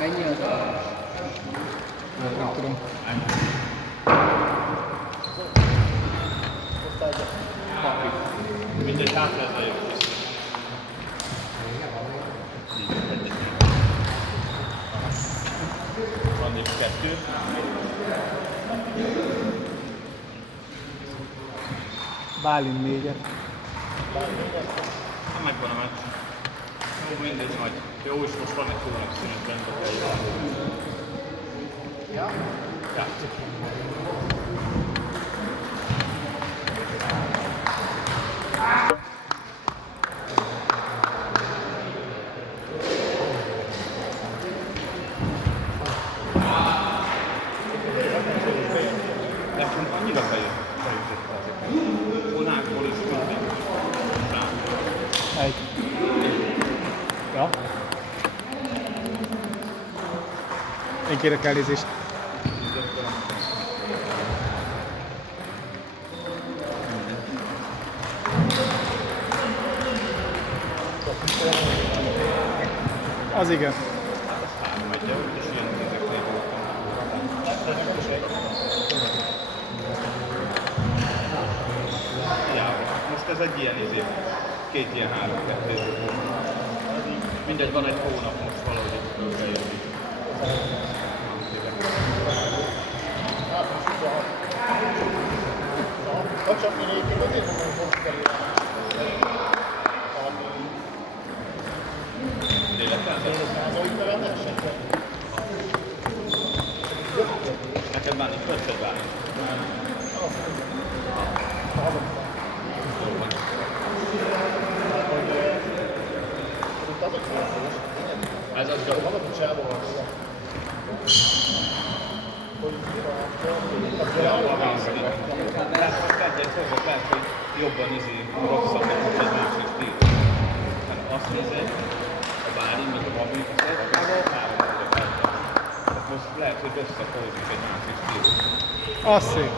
Mennyi az a... Nem tudom. Mindegy, hátra ez a jó kis. Van még 2. Bálint 4-et. Nem megvan a meccs. Jó, mindegy nagy. Jó, és most van egy hónap szünet benne. Ja? Játszik. Nekem annyira bejutott ezeket. Vonákból is mindig. Egy. Ja. Én kérek elnézést. Az igen. Három egy, és ilyen ezeknél voltam. Ja, most ez egy ilyen izé, 2 ilyen 3-2. Mindegy, van egy hónap most valahogy itt föl kell jönni. Vagy csak én egyébként azért mondom, hogy most kell neked bánni, földszed bánni. Jó van. Ez az gyakorlat. Valami csinálva Tehát most egyet hozok, lehet, hogy jobban rosszabb, mint egy másik stíl. Tehát azt nézed, a bári, mint a babik, az egy három vagyok. Tehát most lehet, hogy összehozik egy másik stílus. Az szép.